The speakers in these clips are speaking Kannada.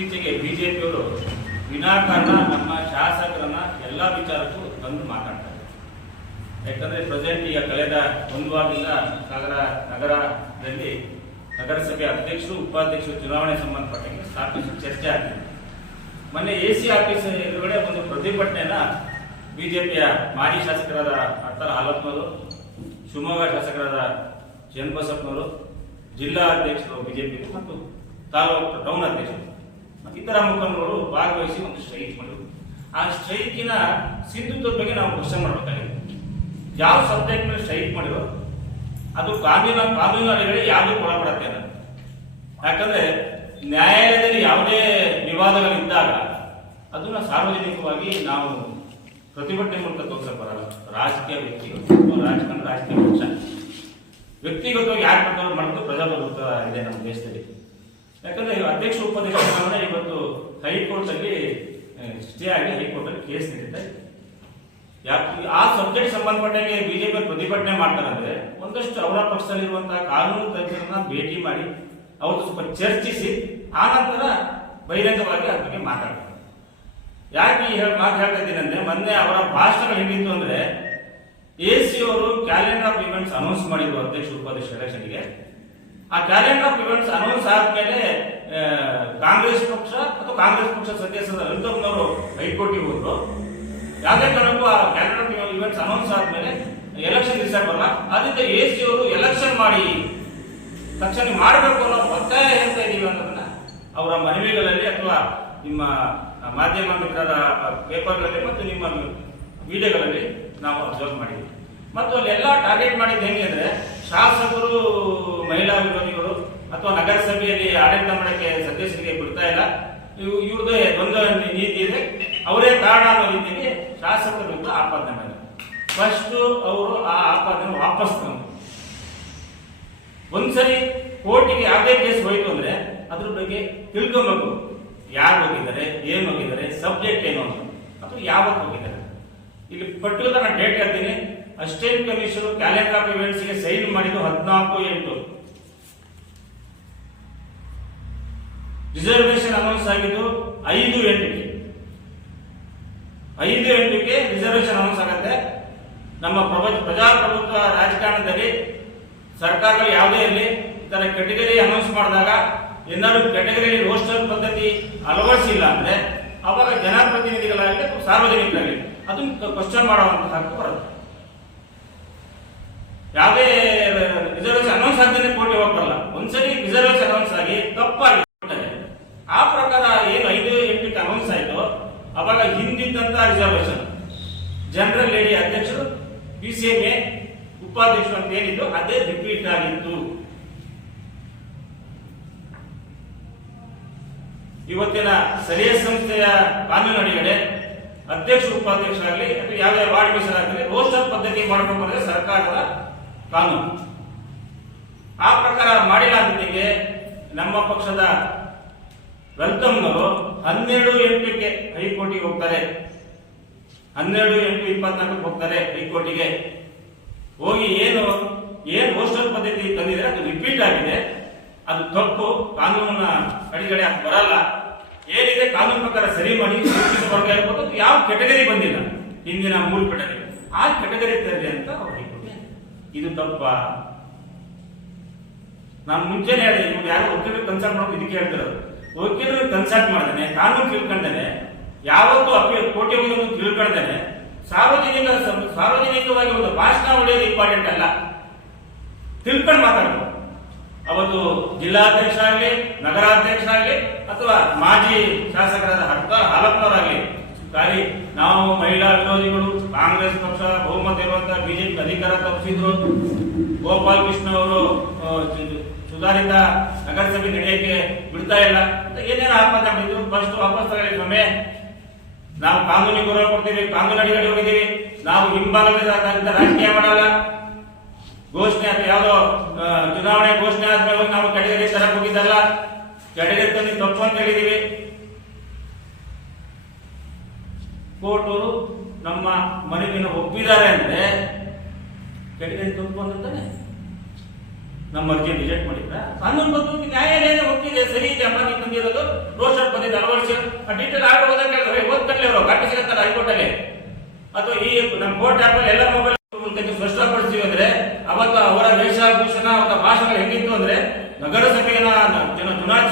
ಇತ್ತೀಚೆಗೆ ಬಿಜೆಪಿಯವರು ವಿನಾಕಾರಣ ನಮ್ಮ ಶಾಸಕರನ್ನ ಎಲ್ಲ ವಿಚಾರಕ್ಕೂ ತಂದು ಮಾತಾಡ್ತಾರೆ. ಯಾಕಂದ್ರೆ ಪ್ರೆಸೆಂಟ್ ಈಗ ಕಳೆದ ಒಂದು ವಾರದಿಂದ ನಗರದಲ್ಲಿ ನಗರಸಭೆ ಅಧ್ಯಕ್ಷರು ಉಪಾಧ್ಯಕ್ಷರು ಚುನಾವಣೆ ಸಂಬಂಧಪಟ್ಟಂಗೆ ಸಾಕಷ್ಟು ಚರ್ಚೆ ಆಗಿದೆ. ಮೊನ್ನೆ AC ಆಫೀಸ್ ಎದುರುಗಡೆ ಒಂದು ಪ್ರತಿಭಟನೆಯನ್ನ ಬಿಜೆಪಿಯ ಮಾಜಿ ಶಾಸಕರಾದ ಅರ್ತಾರ ಹಾಲಪ್ಪನವರು, ಶಿವಮೊಗ್ಗ ಶಾಸಕರಾದ ಚನ್ನಬಸಪ್ಪನವರು, ಜಿಲ್ಲಾ ಅಧ್ಯಕ್ಷರು ಬಿಜೆಪಿ ಮತ್ತು ತಾಲೂಕು ಟೌನ್ ಅಧ್ಯಕ್ಷರು ಇತರ ಮುಖಂಡರು ಭಾಗವಹಿಸಿ ಒಂದು ಸ್ಟ್ರೈಕ್ ಮಾಡಿದ್ರು. ಆ ಸ್ಟ್ರೈಕಿನ ಸಿಂಧುತ್ವದ ಬಗ್ಗೆ ನಾವು ಕ್ವಶನ್ ಮಾಡಬೇಕಾಗಿದೆ. ಯಾವ ಸಬ್ಜೆಕ್ಟ್ ಮೇಲೆ ಸ್ಟ್ರೈಕ್ ಮಾಡಿರೋ ಅದು ಕಾನೂನಿನಲ್ಲಿ ಯಾವುದು ಒಳಪಡತ್ತೆ ಅಂತ. ಯಾಕಂದ್ರೆ ನ್ಯಾಯಾಲಯದಲ್ಲಿ ಯಾವುದೇ ವಿವಾದಗಳಿದ್ದಾಗ ಅದನ್ನ ಸಾರ್ವಜನಿಕವಾಗಿ ನಾವು ಪ್ರತಿಭಟನೆ ಮೂಲಕ ತೋರಿಸಕ್ ಬರಲ್ಲ. ರಾಜಕೀಯ ವ್ಯಕ್ತಿಗಳು ರಾಜಕೀಯ ಪಕ್ಷ ವ್ಯಕ್ತಿಗತವಾಗಿ ಯಾರು ಬೇಕಾದ್ರೂ ಮಾಡೋದು ಪ್ರಜಾಪ್ರಭುತ್ವ ಇದೆ ನಮ್ಮ ದೇಶದಲ್ಲಿ. ಯಾಕಂದ್ರೆ ಅಧ್ಯಕ್ಷ ಉಪಾಧ್ಯಕ್ಷ ಚುನಾವಣೆ ಇವತ್ತು ಹೈಕೋರ್ಟ್ ಅಲ್ಲಿ ಸ್ಟೇ ಆಗಿ ಹೈಕೋರ್ಟ್ ಅಲ್ಲಿ ಕೇಸ್ ನಡೀತಾ ಇದೆ. ಆ ಸಬ್ಜೆಕ್ಟ್ ಸಂಬಂಧಪಟ್ಟಂಗೆ ಬಿಜೆಪಿ ಪ್ರತಿಭಟನೆ ಮಾಡ್ತಾರಂದ್ರೆ ಒಂದಷ್ಟು ಅವರ ಪಕ್ಷದಲ್ಲಿರುವಂತಹ ಕಾನೂನು ತಜ್ಞರನ್ನ ಭೇಟಿ ಮಾಡಿ ಅವರು ಸ್ವಲ್ಪ ಚರ್ಚಿಸಿ ಆ ನಂತರ ಬಹಿರಂಗವಾಗಿ ಅದ್ರ ಬಗ್ಗೆ ಮಾತಾಡ್ತಾರೆ. ಯಾಕೆ ಈ ಮಾತು ಹೇಳ್ತಾ ಇದ್ದೀನಿ ಅಂದ್ರೆ, ಮೊನ್ನೆ ಅವರ ಭಾಷಣಗಳು ಹೆಂಗಿತ್ತು ಅಂದ್ರೆ, AC ಅವರು ಕ್ಯಾಲೆಂಡರ್ ಆಫ್ ಇವೆಂಟ್ಸ್ ಅನೌನ್ಸ್ ಮಾಡಿದ್ರು ಅಧ್ಯಕ್ಷ ಉಪಾಧ್ಯಕ್ಷ ಎಲೆಕ್ಷನ್ಗೆ. ಆ ಕ್ಯಾಲೆಂಡರ್ ಆಫ್ ಇವೆಂಟ್ಸ್ ಅನೌನ್ಸ್ ಆದ್ಮೇಲೆ ಕಾಂಗ್ರೆಸ್ ಪಕ್ಷ ಸದಸ್ಯರಾದ ರಂಗಮ್ಮನವರು ಹೈಕೋರ್ಟ್ಗೆ ಹೋದ್ರು. ಯಾವುದೇ ಕಾರಣಕ್ಕೂ ಆ ಕ್ಯಾಲೆಂಡರ್ ಆಫ್ ಇವೆಂಟ್ಸ್ ಅನೌನ್ಸ್ ಆದ್ಮೇಲೆ ಎಲೆಕ್ಷನ್ ದಿವಸ ಬರಲ್ಲ, ಅದರಿಂದ AC ಅವರು ಎಲೆಕ್ಷನ್ ಮಾಡಿ ತಕ್ಷಣ ಮಾಡಬೇಕು ಅನ್ನೋ ಒತ್ತಾಯ ಹೇಳ್ತಾ ಇದೀವಿ ಅನ್ನೋದನ್ನ ಅವರ ಮನವಿಗಳಲ್ಲಿ ಅಥವಾ ನಿಮ್ಮ ಮಾಧ್ಯಮ ಮಿತ್ರರ ಪೇಪರ್ಗಳಲ್ಲಿ ಮತ್ತು ನಿಮ್ಮ ವಿಡಿಯೋಗಳಲ್ಲಿ ನಾವು ಅಬ್ಸರ್ವ್ ಮಾಡಿದ್ವಿ. ಮತ್ತು ಅಲ್ಲೆಲ್ಲ ಟಾರ್ಗೆಟ್ ಮಾಡಿದ್ದು ಹೆಂಗೆ ಅಂದ್ರೆ, ಶಾಸಕರು ಮಹಿಳಾ ವಿರೋಧಿಗಳು ಅಥವಾ ನಗರಸಭೆಯಲ್ಲಿ ಆಡಳಿತ ಮಾಡಕ್ಕೆ ಸದಸ್ಯರಿಗೆ ಬಿಡ್ತಾ ಇಲ್ಲ, ಇವ್ರದ್ದು ಒಂದು ನೀತಿ ಇದೆ, ಅವರೇ ಕಾರಣ ಅನ್ನೋ ರೀತಿಗೆ ಶಾಸಕರ ವಿರುದ್ಧ ಆಪಾದನೆ ಮಾಡಿದ್ರು. ಫಸ್ಟ್ ಅವರು ಆ ಆಪಾದನೆ ವಾಪಸ್ ತಗೊಂಡು ಒಂದ್ಸರಿ ಕೋರ್ಟಿಗೆ ಯಾವುದೇ ಕೇಸ್ ಹೋಯ್ತು ಅಂದ್ರೆ ಅದ್ರ ಬಗ್ಗೆ ತಿಳ್ಕೊಬೇಕು. ಯಾರು ಹೋಗಿದ್ದಾರೆ, ಏನು ಹೋಗಿದ್ದಾರೆ, ಸಬ್ಜೆಕ್ಟ್ ಏನು ಅಂತ, ಅಥವಾ ಯಾವತ್ತು ಹೋಗಿದ್ದಾರೆ. ಇಲ್ಲಿ ಪರ್ಟಿಕ್ಯುಲರ್ ನಾನು ಡೇಟ್ ಹೇಳ್ತೀನಿ. Assistant commissioner calendar of events ಗೆ ಸೈನ್ ಮಾಡಿದ್ದು 14/8. ರಿಸರ್ವೇಶನ್ ಅನೌನ್ಸ್ ಆಗಿದ್ದು 5/8ಗೆ. 5/8ಗೆ ರಿಸರ್ವೇಶನ್ ಅನೌನ್ಸ್ ಆಗುತ್ತೆ. ನಮ್ಮ ಪ್ರಜಾಪ್ರಭುತ್ವ ರಾಜಕಾರಣದಲ್ಲಿ ಸರ್ಕಾರಗಳು ಯಾವುದೇ ಇರಲಿ ಈ ತರ ಕೆಟಗರಿ ಅನೌನ್ಸ್ ಮಾಡಿದಾಗ ಏನಾದ್ರು ಕೆಟಗರಿ ರೋಸ್ಟರ್ ಪದ್ಧತಿ ಅಳವಡಿಸಿಲ್ಲ ಅಂದ್ರೆ ಅವಾಗ ಜನಪ್ರತಿನಿಧಿಗಳಾಗಲಿ ಅಥವಾ ಸಾರ್ವಜನಿಕರಾಗಲಿ ಅದನ್ನ ಕ್ವಶನ್ ಮಾಡುವಂತ ಹಕ್ಕು ಬರುತ್ತೆ. ಯಾವುದೇ ರಿಸರ್ವೇಶನ್ ಅನೌನ್ಸ್ ಆಗದೇ ಕೋರ್ಟ್ಗೆ ಹೋಗ್ಬರಲ್ಲ. ಒಂದ್ಸರಿ ರಿಸರ್ವೇಶನ್ ಅನೌನ್ಸ್ ಆಗಿ ತಪ್ಪಾಗಿ ಆ ಪ್ರಕಾರ ಏನು 5/8ಕ್ಕೆ ಅನೌನ್ಸ್ ಆಯ್ತು, ಅವಾಗ ಹಿಂದಿದ್ದಂತ ರಿಸರ್ವೇಶನ್ ಜನರಲ್ ಲೇಡಿ ಅಧ್ಯಕ್ಷರು PCMA ಉಪಾಧ್ಯಕ್ಷರು ಅಂತ ಏನಿತ್ತು ಅದೇ ರಿಪೀಟ್ ಆಗಿತ್ತು. ಇವತ್ತಿನ ಸ್ಥಳೀಯ ಸಂಸ್ಥೆಯ ಕಾನೂನು ಅಡಿಗಡೆ ಅಧ್ಯಕ್ಷ ಉಪಾಧ್ಯಕ್ಷರಾಗಲಿ ಅಥವಾ ಯಾವುದೇ ವಾರ್ಡ್ ಮೀಸಲಾಗಲಿ ರೋಸ್ಟರ್ ಪದ್ಧತಿ ಮಾಡಬೇಕು ಅಂದ್ರೆ ಸರ್ಕಾರದ ಕಾನೂನು. ಆ ಪ್ರಕಾರ ಮಾಡಿಲ್ಲ ಅಂತಿಗೆ ನಮ್ಮ ಪಕ್ಷದ ವೆಲ್ಕಮ್ನವರು 12/8ಕ್ಕೆ ಹೈಕೋರ್ಟಿಗೆ ಹೋಗ್ತಾರೆ. 12/8/24 ಹೋಗ್ತಾರೆ ಹೈಕೋರ್ಟಿಗೆ ಹೋಗಿ ಏನು ರೋಸ್ಟರ್ ಪದ್ಧತಿ ತಂದಿದ್ರೆ ಅದು ರಿಪೀಟ್ ಆಗಿದೆ, ಅದು ತಪ್ಪು, ಕಾನೂನಿನ ಅಡಿಗಡೆ ಅದು ಬರಲ್ಲ, ಏನಿದೆ ಕಾನೂನು ಪ್ರಕಾರ ಸರಿ ಮಾಡಿ ವರ್ಗ ಇರ್ಬೋದು, ಯಾವ ಕೆಟಗರಿ ಬಂದಿಲ್ಲ ಹಿಂದಿನ ಮೂಲ ಕೆಟಗರಿ ಆ ಕೆಟಗರಿ ತರಲಿ ಅಂತ ಅವ್ರು ಹೈಕೋರ್ಟ್. ಇದು ತಪ್ಪ. ನಾನು ಮುಂಚೆನೆ ಹೇಳಿದೆ, ಇವ್ರು ಯಾರು ವಕೀಲರು ಕನ್ಸಲ್ಟ್ ಮಾಡೋದು ಇದಕ್ಕೆ ಹೇಳ್ತಿರೋದು. ವಕೀಲರು ಕನ್ಸಲ್ಟ್ ಮಾಡ್ದೇನೆ, ಕಾನೂನು ತಿಳ್ಕೊಂಡೇನೆ, ಯಾವತ್ತೂ ಕೋಟಿ ಹೋಗಿ ತಿಳ್ಕೊಂಡೇನೆ ಸಾರ್ವಜನಿಕವಾಗಿ ಒಂದು ಭಾಷಣ ಹೊಡೆಯೋದು ಇಂಪಾರ್ಟೆಂಟ್ ಅಲ್ಲ, ತಿಳ್ಕೊಂಡು ಮಾತಾಡಬೇಕು. ಅವತ್ತು ಜಿಲ್ಲಾಧ್ಯಕ್ಷ ಆಗಲಿ, ನಗರಾಧ್ಯಕ್ಷರಾಗಲಿ ಅಥವಾ ಮಾಜಿ ಶಾಸಕರಾದ ಹಾಲಪ್ಪನವರಾಗಲಿ, ಖಾಲಿ ನಾವು ಮಹಿಳಾ ವಿರೋಧಿಗಳು, ಕಾಂಗ್ರೆಸ್ ಪಕ್ಷ ಬಹುಮತ ಇರುವಂತಹ ಬಿಜೆಪಿ ಅಧಿಕಾರ ತಪ್ಪಿಸಿದ್ರು, ಗೋಪಾಲ್ ಕೃಷ್ಣ ಅವರು ಸುಧಾರಿತ ನಗರಸಭೆ ನಡೆಯಕ್ಕೆ ಬಿಡ್ತಾ ಇಲ್ಲ ಅಂತ ಏನೇನು ಆಪಾದನೆ ಮಾಡಿದ್ರು. ಫಸ್ಟ್ ವಾಪಸ್ ತಗೊಳ್ಳಿ ಒಮ್ಮೆ, ನಾವು ಕಾನೂನಿಗೆ ಗೌರವ ಕೊಡ್ತೀವಿ, ಕಾನೂನು ಅಡಿಗಡೆ ಹೋಗಿದ್ದೀವಿ, ನಾವು ಹಿಂಭಾಗದ ರಾಜಕೀಯ ಮಾಡಲ್ಲ. ಘೋಷಣೆ ಅಥವಾ ಯಾವುದೋ ಚುನಾವಣೆ ಘೋಷಣೆ ಆದ್ಮೇಲೆ ನಾವು ಕೆಟಗರಿ ತರಕ್ ಹೋಗಿದ್ದಲ್ಲ, ಕೆಟಗರಿ ತಂದು ತಪ್ಪು ಅಂತ ಹೇಳಿದೀವಿ. ಕೋರ್ಟ್ ನಮ್ಮ ಮನವಿಯನ್ನು ಒಪ್ಪಿದ್ದಾರೆ ಅಂದ್ರೆ ಕೆಟಗರಿ ತಪ್ಪು ಅಂತಾನೆ ನಮ್ಮ ಅರ್ಜಿ ರಿಜೆಕ್ಟ್ ಮಾಡಿದ್ರ ಕಾನೂನು ಬದ್ಧವಾಗಿ ನ್ಯಾಯಾಲಯ ಒಪ್ಪಿದೆ, ಸರಿ ಇದೆ, ಅಮ್ಮ ನೀವು ತಂದಿರೋದು ಬ್ರೋಷರ್ ಬಂದಿದ್ದು ಅಳವಡಿಸಿ ಡೀಟೇಲ್ ಆಗಿ ಓದಕ್ಕೆ ಓದ್ಕೊಂಡ್ಲಿ ಅವರು ಕಾಪಿ ಸಿಗುತ್ತಲ್ಲ ಹೈಕೋರ್ಟ್ ಅಲ್ಲಿ ಅಥವಾ ಈ ನಮ್ಮ ಕೋರ್ಟ್ ಆಪ್ ಎಲ್ಲ ಮೊಬೈಲ್ ಸ್ಪಷ್ಟಪಡಿಸ್ತೀವಿ ಅಂದ್ರೆ ಅವತ್ತು ಅವರ ವೇಷಭೂಷಣ ಅವರ ಭಾಷೆಗಳು ಹೆಂಗಿತ್ತು ಅಂದ್ರೆ ನಗರಸಭೆಯ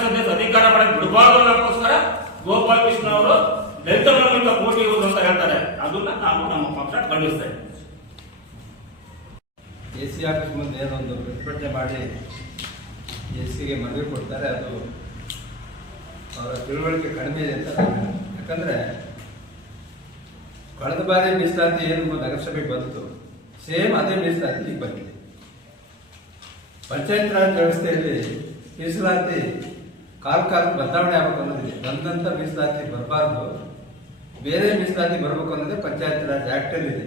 ಚುನಾಯಿತ ಅಧಿಕಾರ ಮಾಡಕ್ಕೆ ಬಿಡಬಾರ್ದು ಅನ್ನೋಕ್ಕೋಸ್ಕರ ಗೋಪಾಲ್ ಕೃಷ್ಣ ಅವರು ದಲಿತ ಮೂಲಕ ಕೋಟಿ ಅಂತ ಹೇಳ್ತಾರೆ. ಅದನ್ನ ನಾವು ನಮ್ಮ ಪಕ್ಷ ಖಂಡಿಸ್ತೇವೆ. ಎಸಿ ಆಫೀಸ್ ಮುಂದೆ ಏನೊಂದು ಪ್ರತಿಭಟನೆ ಮಾಡಿ ಎಸಿಗೆ ಮನವಿ ಕೊಡ್ತಾರೆ, ಅದು ಅವರ ತಿಳುವಳಿಕೆ ಕಡಿಮೆ ಇದೆ ಅಂತ. ಯಾಕಂದ್ರೆ ಕಳೆದ ಬಾರಿ ಮೀಸಲಾತಿ ಏನು ನಗರಸಭೆಗೆ ಬಂತು, ಸೇಮ್ ಅದೇ ಮೀಸಲಾತಿ ಈಗ ಬಂದಿದೆ. ಪಂಚಾಯತ್ ರಾಜ್ ವ್ಯವಸ್ಥೆಯಲ್ಲಿ ಮೀಸಲಾತಿ ಕಾಲ ಬದಲಾವಣೆ ಆಗಬೇಕು ಅನ್ನೋದಿದೆ. ಬಂದಂತ ಮೀಸಲಾತಿ ಬರಬಾರ್ದು, ಬೇರೆ ಮೀಸಲಾತಿ ಬರಬೇಕು ಅನ್ನೋದೇ ಪಂಚಾಯತ್ ರಾಜ್ ಆಕ್ಟ್ ಅಲ್ಲಿ ಇದೆ.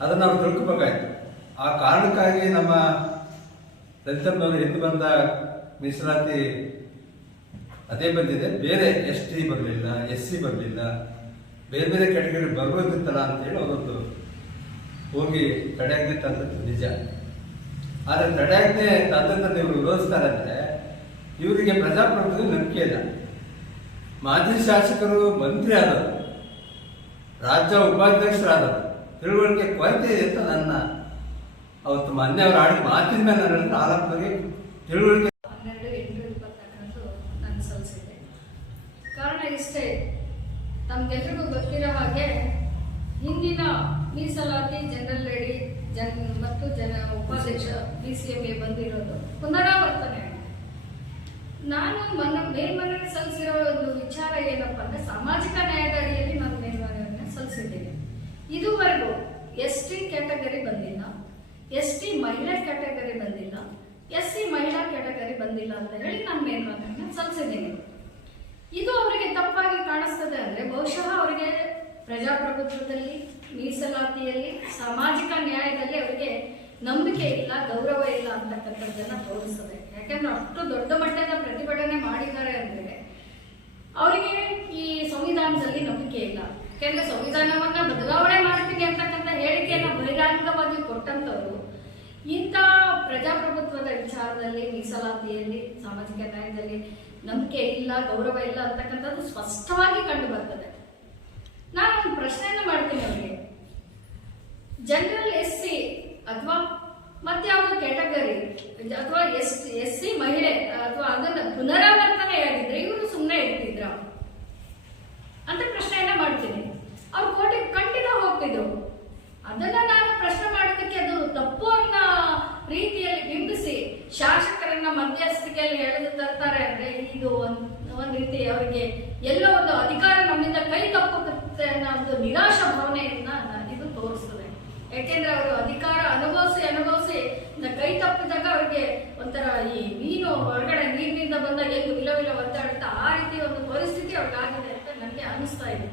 ಅದನ್ನು ನಾವು ತಿಳ್ಕೊಬೇಕಾಯ್ತು. ಆ ಕಾರಣಕ್ಕಾಗಿ ನಮ್ಮ ದಲಿತನವರು ಹಿಂದೆ ಬಂದ ಮೀಸಲಾತಿ ಅದೇ ಬಂದಿದೆ, ಬೇರೆ ಎಸ್ ಟಿ ಬರಲಿಲ್ಲ, ಎಸ್ ಸಿ ಬರಲಿಲ್ಲ, ಬೇರೆ ಬೇರೆ ಕ್ಯಾಟಗರಿ ಬರ್ಬೋದಿತ್ತಲ್ಲ ಅಂತೇಳಿ ಅವರೊಂದು ಹೋಗಿ ತಡೆಯಾಜ್ಞೆ ತಂದದ್ದು ನಿಜ. ಆದರೆ ತಡೆಯಾಜ್ಞೆ ತಂದದ್ದನ್ನು ಇವರು ವಿರೋಧಿಸ್ತಾರೆ ಅಂದರೆ ಇವರಿಗೆ ಪ್ರಜಾಪ್ರಭುತ್ವದ ನಂಬಿಕೆ ಇಲ್ಲ. ಮಾಜಿ ಶಾಸಕರು ಮಂತ್ರಿ ಆದವರು, ರಾಜ್ಯ ಉಪಾಧ್ಯಕ್ಷರಾದವರು, ತಿಳುವಳಿಕೆ ಕೊರತೆ ಇದೆ ಅಂತ ನನ್ನ ಅವತ್ತು ಮೊನ್ನೆ ಅವರು ಆಡಿದ ಮಾತಿನ ಮೇಲೆ ನನ್ನ ಆರೋಪಕ್ಕೆ ತಿಳುವಳಿಕೆ 12/8/2022 ನಾನು ಸಲ್ಲಿಸಿದೆ. ಕಾರಣ ಇಷ್ಟೇ, ತಮ್ಗೆಲ್ರಿಗೂ ಗೊತ್ತಿರೋ ಹಾಗೆ ಹಿಂದಿನ ಮೀಸಲಾತಿ ಜನರಲ್ ಲೇಡಿ ಮತ್ತು ಉಪಾಧ್ಯಕ್ಷ BCMಗೆ ಬಂದಿರೋದು ಪುನರಾವರ್ತನೆ ಆಗಿದೆ. ನಾನು ಮೇಲ್ಮನವಿ ಸಲ್ಲಿಸಿರೋ ಒಂದು ವಿಚಾರ ಏನಪ್ಪ ಅಂದ್ರೆ ಸಾಮಾಜಿಕ ನ್ಯಾಯದ ಅಡಿಯಲ್ಲಿ ನಾನು ಮೇಲ್ಮನವಿಯನ್ನು ಸಲ್ಲಿಸಿದ್ದೇನೆ. ಇದುವರೆಗೂ ST ಕ್ಯಾಟಗರಿ ಬಂದಿಲ್ಲ, ST ಮಹಿಳಾ ಕ್ಯಾಟಗರಿ ಬಂದಿಲ್ಲ, SC ಮಹಿಳಾ ಕ್ಯಾಟಗರಿ ಬಂದಿಲ್ಲ ಅಂತ ಹೇಳಿ ನಾನು ಮೇಲ್ಮನವಿಯನ್ನು ಸಲ್ಲಿಸಿದ್ದೇನೆ. ಇದು ಅವರಿಗೆ ತಪ್ಪಾಗಿ ಕಾಣಿಸ್ತದೆ ಅಂದ್ರೆ ಬಹುಶಃ ಅವರಿಗೆ ಪ್ರಜಾಪ್ರಭುತ್ವದಲ್ಲಿ, ಮೀಸಲಾತಿಯಲ್ಲಿ, ಸಾಮಾಜಿಕ ನ್ಯಾಯದಲ್ಲಿ ಅವರಿಗೆ ನಂಬಿಕೆ ಇಲ್ಲ, ಗೌರವ ಇಲ್ಲ ಅಂತಕ್ಕಂಥದ್ದನ್ನ ತೋರಿಸ್ತದೆ. ಯಾಕಂದ್ರೆ ಅಷ್ಟು ದೊಡ್ಡ ಮಟ್ಟದ ಪ್ರತಿಭಟನೆ ಮಾಡಿದ್ದಾರೆ ಅಂದ್ರೆ ಅವರಿಗೆ ಈ ಸಂವಿಧಾನದಲ್ಲಿ ನಂಬಿಕೆ ಇಲ್ಲ. ಯಾಕಂದ್ರೆ ಸಂವಿಧಾನವನ್ನ ಬದಲಾವಣೆ ಮಾಡ್ತೀನಿ ಅಂತಕ್ಕಂಥ ಹೇಳಿಕೆಯನ್ನ ಬಹಿರಂಗವಾಗಿ ಕೊಟ್ಟಂತವರು ಇಂಥ ಪ್ರಜಾಪ್ರಭುತ್ವದ ವಿಚಾರದಲ್ಲಿ, ಮೀಸಲಾತಿಯಲ್ಲಿ, ಸಾಮಾಜಿಕ ನ್ಯಾಯದಲ್ಲಿ ನಂಬಿಕೆ ಇಲ್ಲ, ಗೌರವ ಇಲ್ಲ ಅಂತಕ್ಕಂಥದ್ದು ಸ್ಪಷ್ಟವಾಗಿ ಕಂಡು ಬರ್ತದೆ. ನಾನು ಒಂದು ಪ್ರಶ್ನೆಯನ್ನ ಮಾಡ್ತೀನಿ ಅವರಿಗೆ, ಜನರಲ್ SC ಅಥವಾ ಮತ್ಯಾವುದೋ ಕ್ಯಾಟಗರಿ ಅಥವಾ SC ಮಹಿಳೆ ಅಥವಾ ಅದನ್ನ ಪುನರಾವರ್ತನೆ ಆಗಿದ್ರೆ ಇವರು ಸುಮ್ಮನೆ ಇರ್ತಿದ್ರ ಅಂತ ಪ್ರಶ್ನೆಯನ್ನ ಮಾಡ್ತೀನಿ. ಅವ್ರು ಕೋರ್ಟಿಗೆ ಖಂಡಿತ ಹೋಗ್ತಿದ್ರು. ಅದನ್ನ ನಾನು ಪ್ರಶ್ನೆ ಮಾಡೋದಕ್ಕೆ ಅದು ತಪ್ಪು ಅನ್ನೋ ರೀತಿಯಲ್ಲಿ ಬಿಂಬಿಸಿ ಶಾಸಕರನ್ನ ಮಧ್ಯಸ್ಥಿಕೆಯಲ್ಲಿ ಎಳೆದು ತರ್ತಾರೆ ಅಂದ್ರೆ ಇದು ಒಂದ್ ರೀತಿ ಅವರಿಗೆ ಎಲ್ಲೋ ಒಂದು ಅಧಿಕಾರ ನಮ್ಮಿಂದ ಕೈ ತಪ್ಪುತ್ತೆ ಅನ್ನೋ ಒಂದು ನಿರಾಶಾ ಭಾವನೆಯನ್ನ ಇದು ತೋರಿಸ್ತದೆ. ಯಾಕೆಂದ್ರೆ ಅವರು ಅಧಿಕಾರ ಅನುಭವಿಸಿ ಕೈ ತಪ್ಪಿದಾಗ ಅವ್ರಿಗೆ ಒಂಥರ ಈ ಮೀನು ಹೊರಗಡೆ ನೀರಿನಿಂದ ಬಂದಾಗ ಹೆಂಗು ವಿಲವಿಲ ಒದ್ದಾಡುತ್ತಾ ಆ ರೀತಿ ಒಂದು ಪರಿಸ್ಥಿತಿ ಅವ್ರಿಗಾಗಿದೆ ಅಂತ ನನಗೆ ಅನಿಸ್ತಾ ಇದೆ.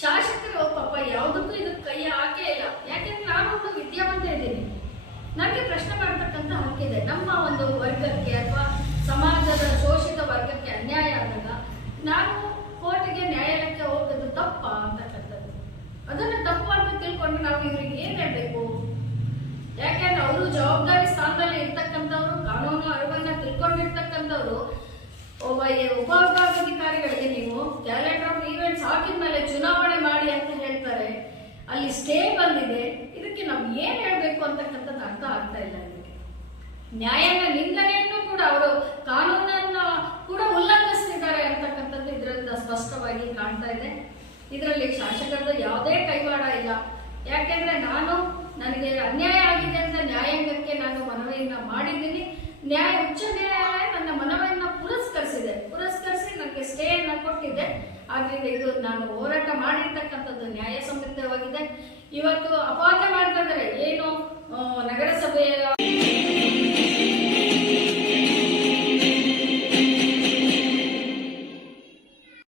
ಶಾಸಕರು ಪಾಪ ಯಾವುದಕ್ಕೂ ಇದಕ್ಕೆ ಕೈ ಹಾಕೇ ಇಲ್ಲ. ಯಾಕೆಂದ್ರೆ ನಾನು ಒಂದು ವಿದ್ಯಾವಂತ ಇದ್ದೀನಿ, ನನಗೆ ಪ್ರಶ್ನೆ ಮಾಡತಕ್ಕಂಥ ಹಕ್ಕಿದೆ. ನಮ್ಮ ಒಂದು ವರ್ಗಕ್ಕೆ ಅಥವಾ ಸಮಾಜದ ಶೋಷಿತ ವರ್ಗಕ್ಕೆ ಅನ್ಯಾಯ ಆದಾಗ ನಾನು ಕೋರ್ಟಿಗೆ ನ್ಯಾಯಾಲಯಕ್ಕೆ ಹೋಗೋದು ತಪ್ಪ ಅಂತಕ್ಕಂಥದ್ದು. ಅದನ್ನ ತಪ್ಪು ಅಂತ ತಿಳ್ಕೊಂಡು ನಾವು ಇವ್ರಿಗೆ ಏನ್ ಹೇಳ್ಬೇಕು? ಯಾಕೆಂದ್ರೆ ಅವರು ಜವಾಬ್ದಾರಿ ಸ್ಥಾನದಲ್ಲಿ ಇರ್ತಕ್ಕಂಥವ್ರು, ಕಾನೂನು ಅರಿವನ್ನ ತಿಳ್ಕೊಂಡಿರ್ತಕ್ಕಂಥವ್ರು. ಉಪವಿಭಾಗಾಧಿಕಾರಿಗಳಿಗೆ ನೀವು ಕ್ಯಾಲೆಂಡರ್ ಆಫ್ ಈವೆಂಟ್ಸ್ ಹಾಕಿದ ಮೇಲೆ ಚುನಾವಣೆ ಮಾಡಿ ಅಂತ ಹೇಳ್ತಾರೆ, ಅಲ್ಲಿ ಸ್ಟೇ ಬಂದಿದೆ. ಇದಕ್ಕೆ ನಾವು ಏನ್ ಹೇಳ್ಬೇಕು ಅಂತಕ್ಕಂಥದ್ದು ಅರ್ಥ ಆಗ್ತಾ ಇಲ್ಲ. ಇದಕ್ಕೆ ನ್ಯಾಯಾಂಗ ನಿಂದನೆಯನ್ನು ಕೂಡ ಅವರು ಕಾನೂನನ್ನ ಕೂಡ ಉಲ್ಲಂಘಿಸ್ತಿದ್ದಾರೆ ಅಂತಕ್ಕಂಥದ್ದು ಇದರಿಂದ ಸ್ಪಷ್ಟವಾಗಿ ಕಾಣ್ತಾ ಇದೆ. ಇದರಲ್ಲಿ ಶಾಸಕರದ ಯಾವುದೇ ಕೈವಾಡ ಇಲ್ಲ. ಯಾಕೆಂದ್ರೆ ನನಗೆ ಅನ್ಯಾಯ ಆಗಿದೆ ಅಂತ ನ್ಯಾಯಾಂಗಕ್ಕೆ ನಾನು ಮನವಿಯನ್ನ ಮಾಡಿದ್ದೀನಿ. ಉಚ್ಚ ನ್ಯಾಯಾಲಯ ನನ್ನ ಮನವಿಯನ್ನ ಪುರಸ್ಕರಿಸಿ ನನಗೆ ಸ್ಟೇಯನ್ನ ಕೊಟ್ಟಿದೆ. ಆದ್ರಿಂದ ಇದು ನಾನು ಹೋರಾಟ ಮಾಡಿರ್ತಕ್ಕಂಥದ್ದು ನ್ಯಾಯಸಮ್ಮತವಾಗಿದೆ. ಇವತ್ತು ಅಪವಾದ ಮಾಡ್ತಾ ಇದ್ದಾರೆ, ಏನು ನಗರಸಭೆಯ